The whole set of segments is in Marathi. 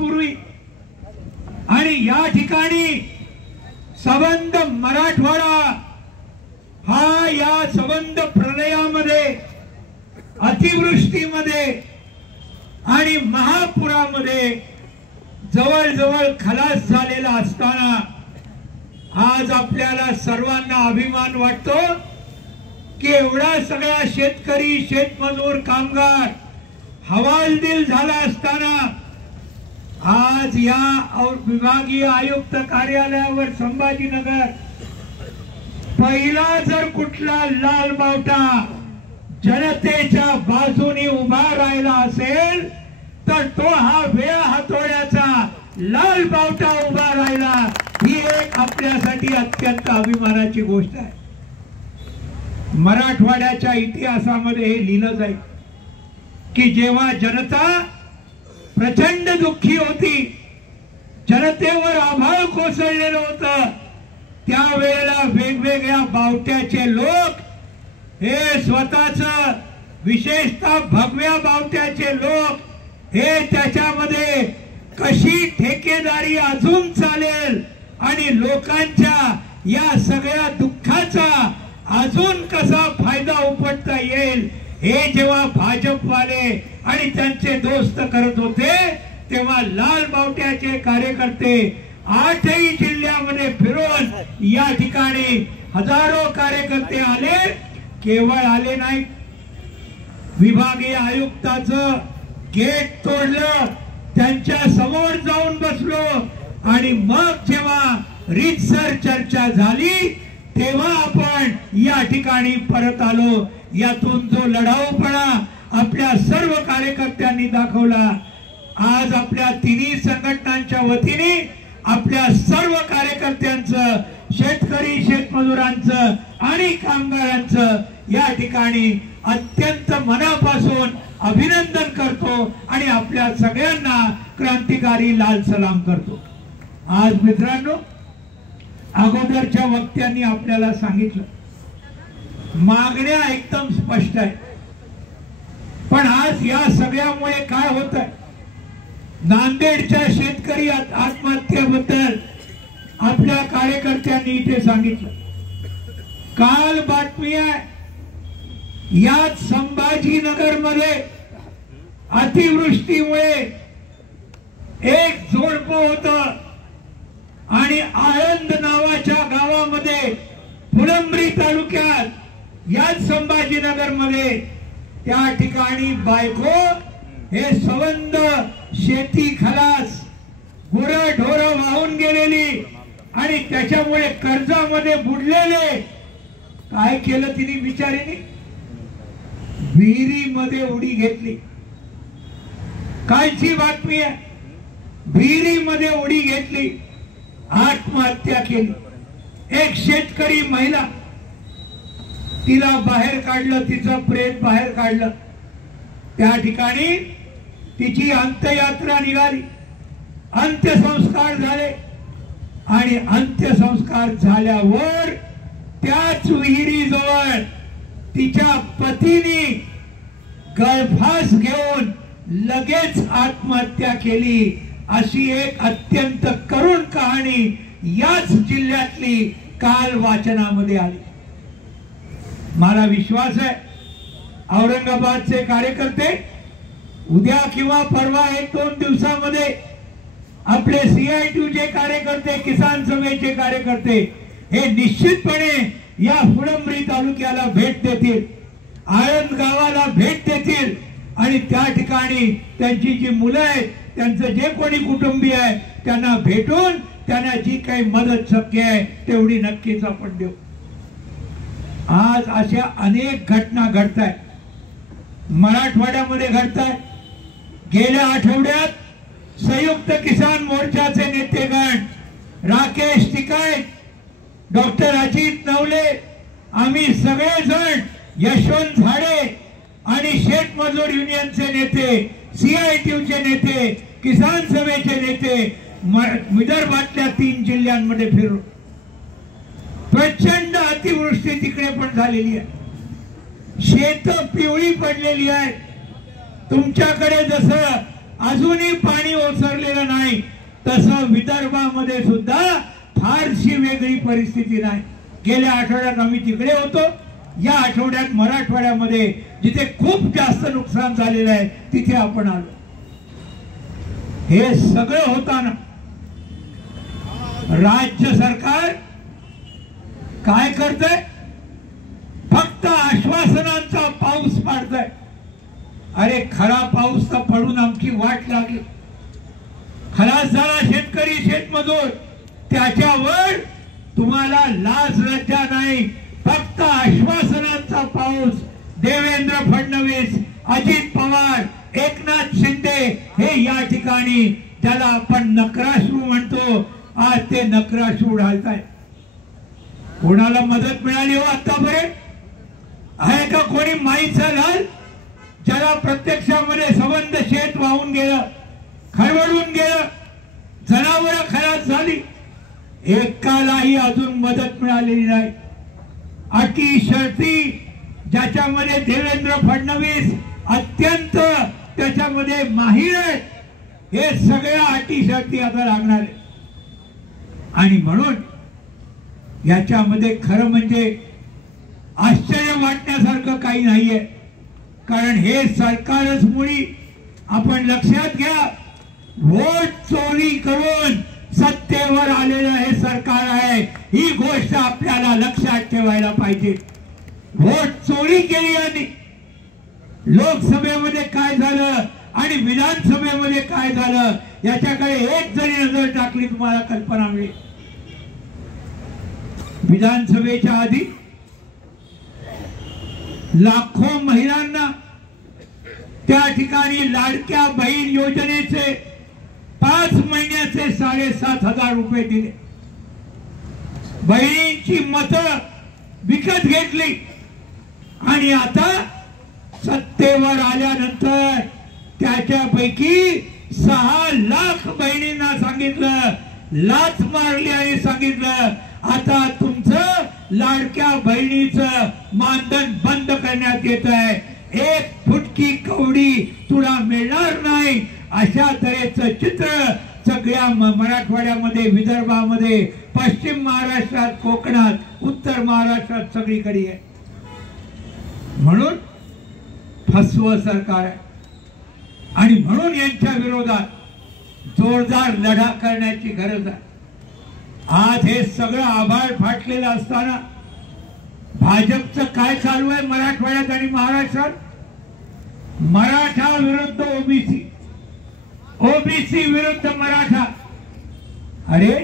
दिवसापूर्वी आणि या ठिकाणी संबंध मराठवाडा हा या संबंध प्रलयामध्ये, अतिवृष्टीमध्ये आणि महापुरामध्ये जवळजवळ खलास झालेला असताना आज आपल्याला सर्वांना अभिमान वाटतो की एवढा सगळा शेतकरी, शेतमजूर, कामगार हवालदिल झाला असताना आज या विभागीय आयुक्त कार्यालयावर संभाजीनगर पहिला जर कुठला लाल बावटा जनतेच्या बाजूने उभा राहिला असेल तर तो हा वेळ हातोड्याचा लाल बावटा उभा राहिला, ही एक आपल्यासाठी अत्यंत अभिमानाची गोष्ट आहे। मराठवाड्याच्या इतिहासामध्ये हे लिहिलं जाईल की जेव्हा जनता प्रचंड दुःखी होती, जनतेवर आभाळ कोसळलेलं होतं, त्यावेळेला वेगवेगळ्या बावट्याचे लोक हे स्वतःच, विशेषतः भगव्या बावट्याचे लोक हे त्याच्यामध्ये कशी ठेकेदारी अजून चालेल आणि लोकांच्या या सगळ्या दुःखाचा अजून कसा फायदा उपटता येईल हे जेव्हा भाजपवाले आणि त्यांचे दोस्त करत होते, तेव्हा लाल बावट्याचे कार्यकर्ते 8ही जिल्ह्यामध्ये फिरून या ठिकाणी हजारो कार्यकर्ते आले। केवळ आले नाही, विभागीय आयुक्ताचं गेट तोडलं, त्यांच्या समोर जाऊन बसलो आणि मग जेव्हा रीतसर चर्चा झाली तेव्हा आपण या ठिकाणी परत आलो। यातून जो लढाऊपणा आपल्या सर्व कार्यकर्त्यांनी दाखवला, आज आपल्या तिन्ही संघटनांच्या वतीने आपल्या सर्व कार्यकर्त्यांचं, शेतकरी, शेतमजुरांचं आणि कामगारांचं या ठिकाणी अत्यंत मनापासून अभिनंदन करतो आणि आपल्या सगळ्यांना क्रांतिकारी लाल सलाम करतो। आज मित्रांनो, अगोदरच्या वक्त्यांनी आपल्याला सांगितलं, मागण्या एकदम स्पष्ट आहे, पण आज या सगळ्यामुळे काय होत आहे, नांदेडच्या शेतकरी आत्महत्येबद्दल आपल्या कार्यकर्त्यांनी इथे सांगितलं। काल बातमी आहे, याच संभाजीनगर मध्ये अतिवृष्टीमुळे एक जोडपं होतं आणि आळंद नावाच्या गावामध्ये फुलंब्री तालुक्यात याच संभाजीनगर मध्ये त्या ठिकाणी बायको हे संबंध शेती खलास, गुरढोर वाहून गेलेली आणि त्याच्यामुळे कर्जामध्ये बुडलेले, काय केलं तिने बिचारीने, विहिरीमध्ये उडी घेतली। कालची बातमी आहे, विहिरीमध्ये उडी घेतली, आत्महत्या केली। एक शेतकरी महिला, तिला बाहेर काढलं, तिचं प्रेत बाहेर काढलं, त्या ठिकाणी तिची अंत्ययात्रा निघाली, अंत्यसंस्कार झाले आणि अंत्यसंस्कार झाल्यावर त्याच विहिरीजवळ तिच्या पतीने गळफास घेऊन लगेच आत्महत्या केली। अशी एक अत्यंत करुण कहाणी याच जिल्ह्यातली काल वाचनामध्ये आली। मला विश्वास आहे औरंगाबादचे कार्यकर्ते उद्या किंवा परवा 1-2 दिवसामध्ये आपले CITUचे कार्यकर्ते, किसान सभेचे कार्यकर्ते हे निश्चितपणे या फुलंब्री तालुक्याला भेट देतील, आळंद गावाला भेट देतील आणि त्या ठिकाणी त्यांची जी मुलं आहेत, त्यांचं जे कोणी कुटुंबीय आहे त्यांना भेटून त्यांना जी काही मदत शक्य आहे तेवढी नक्कीच आपण देऊ। आज अशा अनेक घटना घडतायत, मराठवाड्यामध्ये घडतायत। गेल्या आठवड्यात संयुक्त किसान मोर्चाचे नेतेगण राकेश टिकायत, डॉक्टर अजित नवले, आम्ही सगळेजण, यशवंत झाडे आणि शेतमजूर युनियनचे नेते, CITUचे नेते, किसान सभेचे नेते विदर्भातल्या 3 जिल्ह्यांमध्ये फिरू। प्रचंड अतिवृष्टी तिकडे पण झालेली आहे, शेत पिवळी पडलेली आहे। तुमच्याकडे जसं अजूनही पाणी ओसरलेलं नाही, तसं विदर्भामध्ये सुद्धा फारशी वेगळी परिस्थिती नाही. गेल्या आठवड्यात आम्ही तिकडे होतो, या आठवड्यात मराठवाड्यामध्ये जिथे खूप जास्त नुकसान झालेलं आहे तिथे आपण आलो. हे सगळं होताना राज्य सरकार काय करतंय? फक्त आश्वासनांचा पाऊस पाडतंय. अरे खरा पाऊस तर पडून आमची वाट लागली. खलास झाला शेतकरी शेतमजूर, त्याच्यावर तुम्हाला लाज लज्जा नाही. फक्त आश्वासनांचा पाऊस. देवेंद्र फडणवीस, अजित पवार, एकनाथ शिंदे हे या ठिकाणी ज्याला आपण नक्राश्रू म्हणतो, आज ते नक्राश्रू ढालताय. कोणाला मदत मिळाली हो आतापर्यंत? आहे का कोणी माईचा लाल ज्याला प्रत्यक्षामध्ये संबंध शेत वाहून गेलं, खरवडून गेलं, जनावरं खलास झाली? एकालाही अजून मदत मिळालेली नाही. अटी शर्ती ज्याच्यामध्ये देवेंद्र फडणवीस अत्यंत त्याच्यामध्ये माहिर आहेत, हे सगळ्या अटी शर्ती आता लागणार आहे. आणि म्हणून याच्यामध्ये खरं म्हणजे आश्चर्य वाटण्यासारखं काही नाहीये. कारण हे सरकारच मुळी, आपण लक्षात घ्या, वोट चोरी करून सत्तेवर आलेलं हे सरकार आहे. ही गोष्ट आपल्याला लक्षात ठेवायला पाहिजे. वोट चोरी केली यांनी. लोकसभेमध्ये काय झालं आणि विधानसभेमध्ये काय झालं याच्याकडे एक जरी नजर टाकली तुम्हाला कल्पना मिळेल. विधानसभेच्या आधी लाखो महिलांना त्या ठिकाणी लाडक्या बहीण योजनेचे 5 महिन्याचे 7,500 रुपये दिले. बहिणींची मतं विकत घेतली. आणि आता सत्तेवर आल्यानंतर त्याच्यापैकी 6 लाख बहिणींना सांगितलं, लाच मारली आणि सांगितलं आता तुमचं लाडक्या बहिणीचं मानधन बंद करण्यात येत आहे. 1 फुटकी कवडी तुला मिळणार नाही. अशा तऱ्हेचं चित्र सगळ्या मराठवाड्यामध्ये, विदर्भामध्ये, पश्चिम महाराष्ट्रात, कोकणात, उत्तर महाराष्ट्रात सगळीकडे आहे. म्हणून फसवं सरकार आहे. आणि म्हणून यांच्या विरोधात जोरदार लढा करण्याची गरज आहे. आज हे सगळं आभाळ फाटलेलं असताना भाजपचं काय चालू आहे मराठवाड्यात आणि महाराष्ट्रात? मराठा विरुद्ध ओबीसी, ओबीसी विरुद्ध मराठा. अरे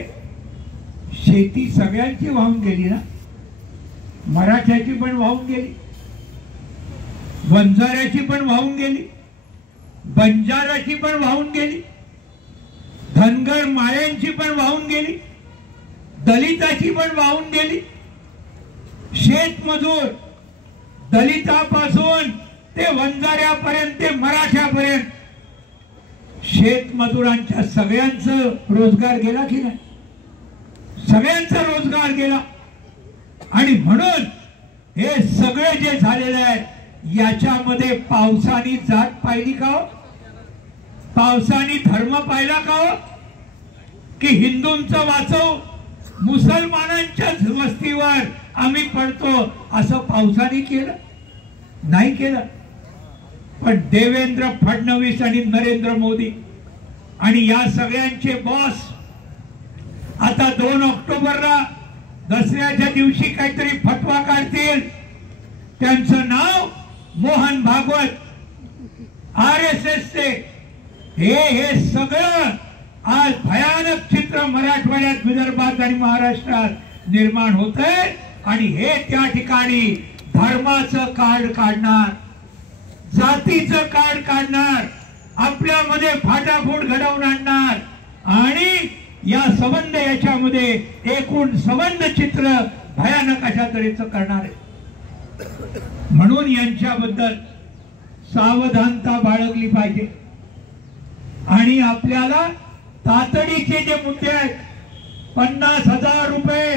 शेती सगळ्यांची वाहून गेली ना, मराठ्याची पण वाहून गेली, बंजाऱ्याची पण वाहून गेली, बंजाराची पण वाहून गेली, धनगर माळ्यांची पण वाहून गेली, दलिताची पण वाहून गेली. शेतमजूर दलितापासून ते वंजाऱ्यापर्यंत ते मराठ्यापर्यंत शेतमजुरांच्या सगळ्यांचा रोजगार गेला की नाही? सगळ्यांचा रोजगार गेला. आणि म्हणून हे सगळे जे झालेलं आहे याच्यामध्ये पावसाने जात पाहिली का हो? पावसाने धर्म पाहिला का हो? की हिंदूंचं वाचव, मुसलमानांच्याच वस्तीवर आम्ही पडतो असं पावसाने केलं? नाही केलं. पण देवेंद्र फडणवीस आणि नरेंद्र मोदी आणि या सगळ्यांचे बॉस आता 2 ऑक्टोबरला दसऱ्याच्या दिवशी काहीतरी फतवा काढतील. त्यांचं नाव मोहन भागवत, RSS चे. हे सगळं आज भयानक चित्र मराठवाड्यात, विदर्भात आणि महाराष्ट्रात निर्माण होतंय. आणि हे त्या ठिकाणी धर्माचं कार्ड काढणार, जातीचं कार्ड काढणार, आपल्यामध्ये फाटाफूट घडवून आणणार आणि या संबंध याच्यामध्ये एकूण संबंध चित्र भयानक अशा तऱ्हेचं करणार आहे. म्हणून यांच्याबद्दल सावधानता बाळगली पाहिजे. आणि आपल्याला तातडीचे जे मुद्दे आहेत, 50,000 रुपये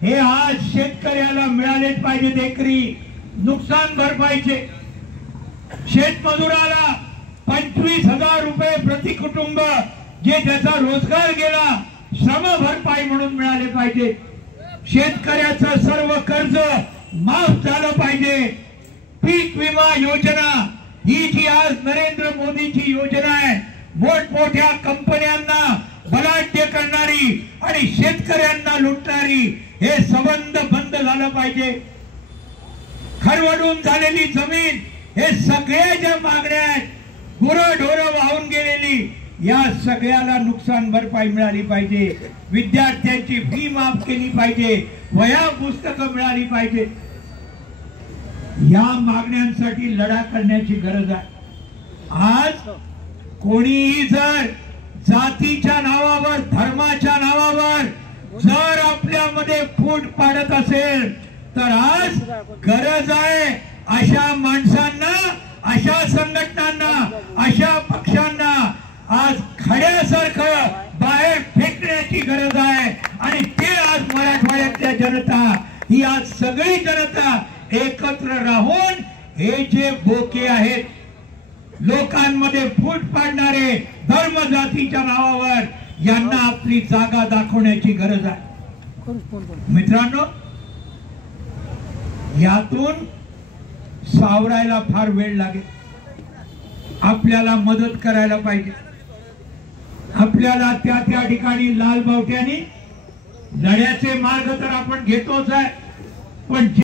हे आज शेतकऱ्याला मिळालेच पाहिजेत. एकरी नुकसान भरपाईचे, शेतमजुराला 25,000 रुपये प्रति कुटुंब जे त्याचा रोजगार गेला श्रम भरपाई म्हणून मिळाले पाहिजे। शेतकऱ्याचं सर्व कर्ज माफ झालं पाहिजे। पीक विमा योजना ही जी आज नरेंद्र मोदीची योजना आहे, मोठमोठ्या कंपन्यांना बलाढ्य करणारी आणि शेतकऱ्यांना लुटणारी, हे संबंध बंद झालं पाहिजे। खरवडून झालेली जमीन, हे सगळ्या ज्या मागण्या आहेत, गुरढोरं वाहून गेलेली, या सगळ्याला नुकसान भरपाई मिळाली पाहिजे। विद्यार्थ्यांची फी माफ केली पाहिजे, वह्या पुस्तकं मिळाली पाहिजे। या मागण्यांसाठी लढा करण्याची गरज आहे। आज कोणीही जर जातीच्या नावावर, धर्माच्या नावावर जर आपल्यामध्ये फूट पाडत असेल, तर आज गरज आहे अशा माणसांना, अशा संघटनांना, अशा पक्षांना आज खड्यासारखं बाहेर फेकण्याची गरज आहे। आणि ते आज मराठवाड्यातल्या जनता, ही आज सगळी जनता एकत्र राहून हे जे बोके आहेत, लोकांमध्ये फूट पाडणारे धर्म जातीच्या नावावर, यांना आपली जागा दाखवण्याची गरज आहे। मित्रांनो, यातून सावरायला फार वेळ लागेल। आपल्याला मदत करायला पाहिजे। आपल्याला त्या ठिकाणी लाल बावट्यानी लढ्याचे मार्ग तर आपण घेतोच आहे, पण